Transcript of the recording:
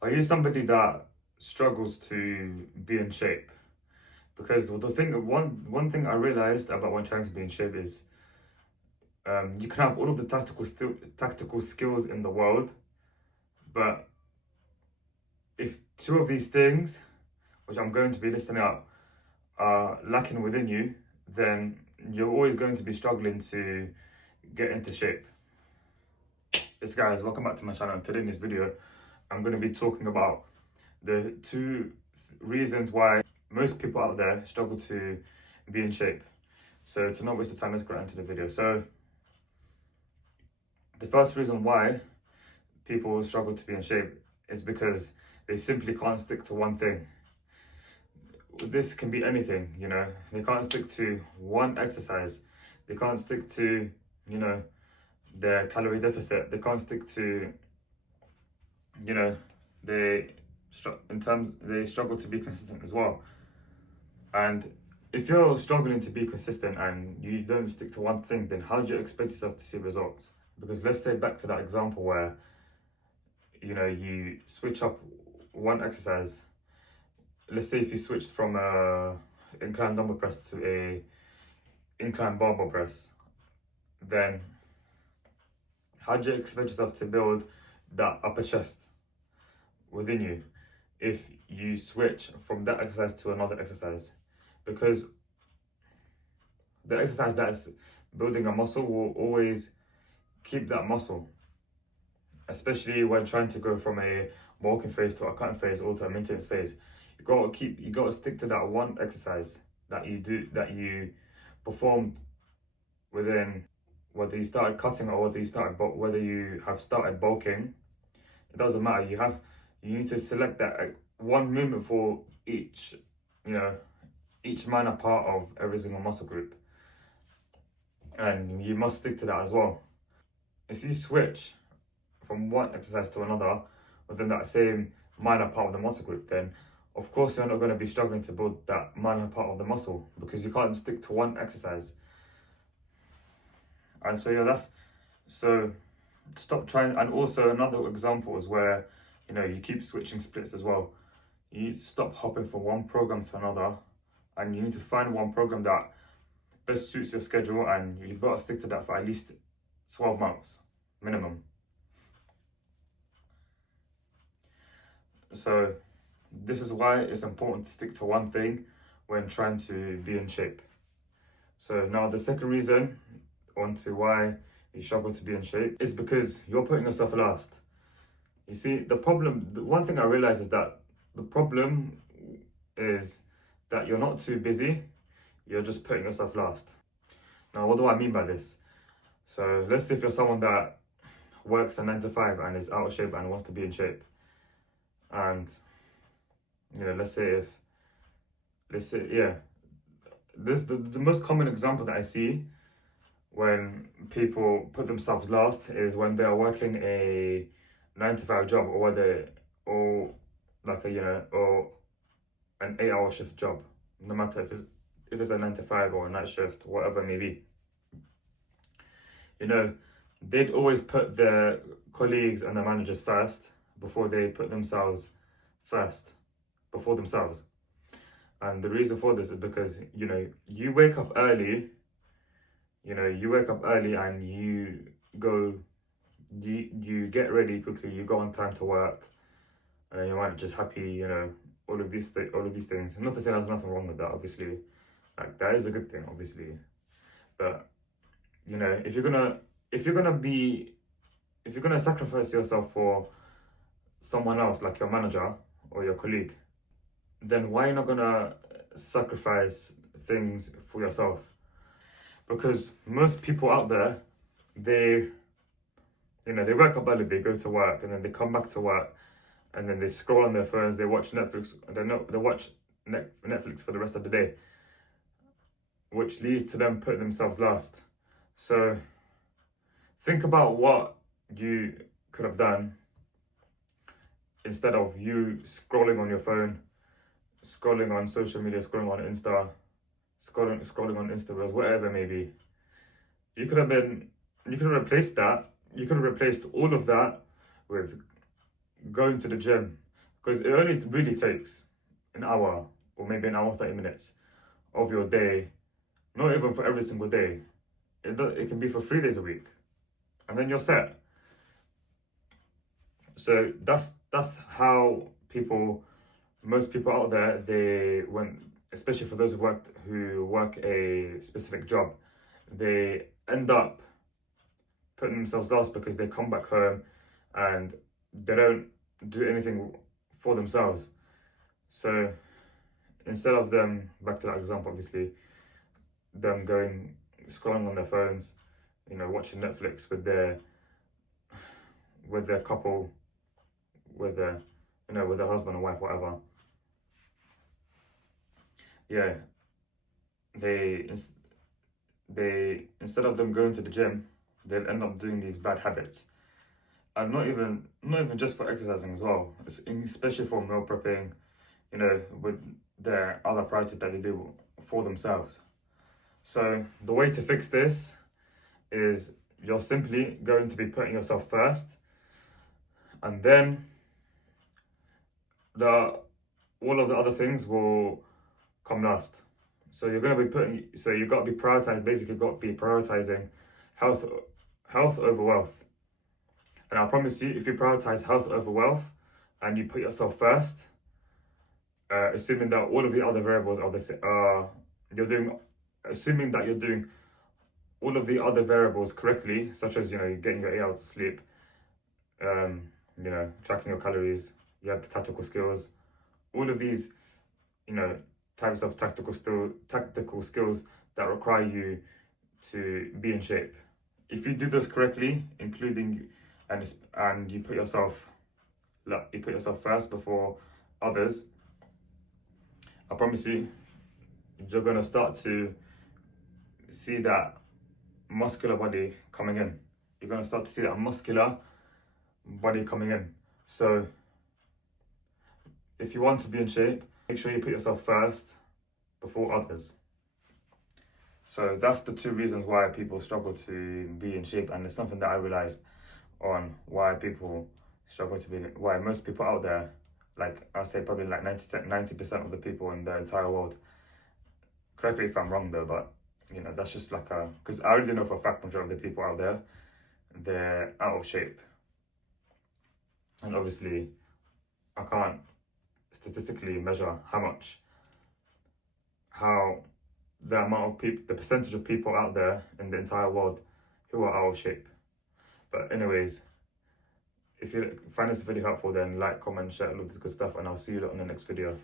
Are you somebody that struggles to be in shape? Because one thing I realized about when trying to be in shape is you can have all of the tactical skills in the world, but if two of these things, which I'm going to be listing out, are lacking within you, then you're always going to be struggling to get into shape. Yes, guys, welcome back to my channel. Today in this video, I'm going to be talking about the two reasons why most people out there struggle to be in shape. So to not waste the time, let's get right into the video. So the first reason why people struggle to be in shape is because they simply can't stick to one thing. This can be anything, you know. They can't stick to one exercise. They can't stick to, you know, their calorie deficit. They can't stick to, you know, they struggle to be consistent as well. And if you're struggling to be consistent and you don't stick to one thing, then how do you expect yourself to see results? Because let's say back to that example where, you know, you switch up one exercise. Let's say if you switched from a incline dumbbell press to a incline barbell press, then how do you expect yourself to build that upper chest within you if you switch from that exercise to another exercise? Because the exercise that's building a muscle will always keep that muscle, especially when trying to go from a bulking phase to a cutting phase or to a maintenance phase. You gotta stick to that one exercise that you performed within, whether you started cutting or whether you have started bulking. It doesn't matter. You need to select that one movement for each, you know, each minor part of every single muscle group, and you must stick to that as well. If you switch from one exercise to another within that same minor part of the muscle group, then of course you're not going to be struggling to build that minor part of the muscle because you can't stick to one exercise. And so yeah, so stop trying. And also another example is where, you know, you keep switching splits as well. You need to stop hopping from one program to another, and you need to find one program that best suits your schedule, and you've got to stick to that for at least 12 months minimum. So this is why it's important to stick to one thing when trying to be in shape. So now the second reason onto why you struggle to be in shape is because you're putting yourself last. You see, the one thing I realize is that the problem is that you're not too busy, you're just putting yourself last. Now, what do I mean by this? So let's say if you're someone that works a 9 to 5 and is out of shape and wants to be in shape. And, you know, the most common example that I see when people put themselves last is when they are working a 9 to 5 job, or an 8-hour shift job, no matter if it's a 9 to 5 or a night shift, whatever it may be. You know, they'd always put their colleagues and their managers first before they put themselves first, before themselves. And the reason for this is because, you know, you wake up early and you get ready quickly, you go on time to work, and then your manager's happy, you know, all of these things. Not to say there's nothing wrong with that, obviously. Like, that is a good thing, obviously. But, you know, if you're gonna sacrifice yourself for someone else, like your manager or your colleague, then why are you not gonna sacrifice things for yourself? Because most people out there, they wake up early, they go to work, and then they come back to work, and then they scroll on their phones, they watch Netflix, they watch Netflix for the rest of the day, which leads to them putting themselves last. So think about what you could have done instead of you scrolling on your phone, scrolling on social media, scrolling on Insta, scrolling on Instagram, whatever it may be. You could have replaced all of that with going to the gym, Because it only really takes an hour or maybe an hour 30 minutes of your day, not even for every single day. It can be for 3 days a week, and then you're set. So that's how most people out there, especially for those who work a specific job, they end up putting themselves last because they come back home and they don't do anything for themselves. So instead of them, back to that example, obviously, them scrolling on their phones, watching Netflix with their couple, with their husband or wife, whatever. Yeah, they instead of them going to the gym, they'll end up doing these bad habits. And not even just for exercising as well, especially for meal prepping, with their other priorities that they do for themselves. So the way to fix this is you're simply going to be putting yourself first, and then all of the other things will come last. So you've got to be prioritizing health over wealth. And I promise you, if you prioritize health over wealth and you put yourself first, assuming that all of the other variables assuming that you're doing all of the other variables correctly, such as you're getting your 8 hours of sleep, tracking your calories, you have the tactical skills, all of these, types of tactical skills that require you to be in shape. If you do this correctly, including and you put yourself first before others, I promise you, you're gonna start to see that muscular body coming in. You're gonna start to see that muscular body coming in. So if you want to be in shape, make sure you put yourself first before others. So that's the 2 reasons why people struggle to be in shape, and it's something that I realized on why most people out there, like I'll say probably like 90% of the people in the entire world, correct me if I'm wrong though, but that's just because I already know for a fact majority of the people out there, they're out of shape. And obviously I can't statistically measure the percentage of people out there in the entire world who are out of shape. But anyways, if you find this video helpful, then like, comment, share all of this good stuff, and I'll see you on the next video.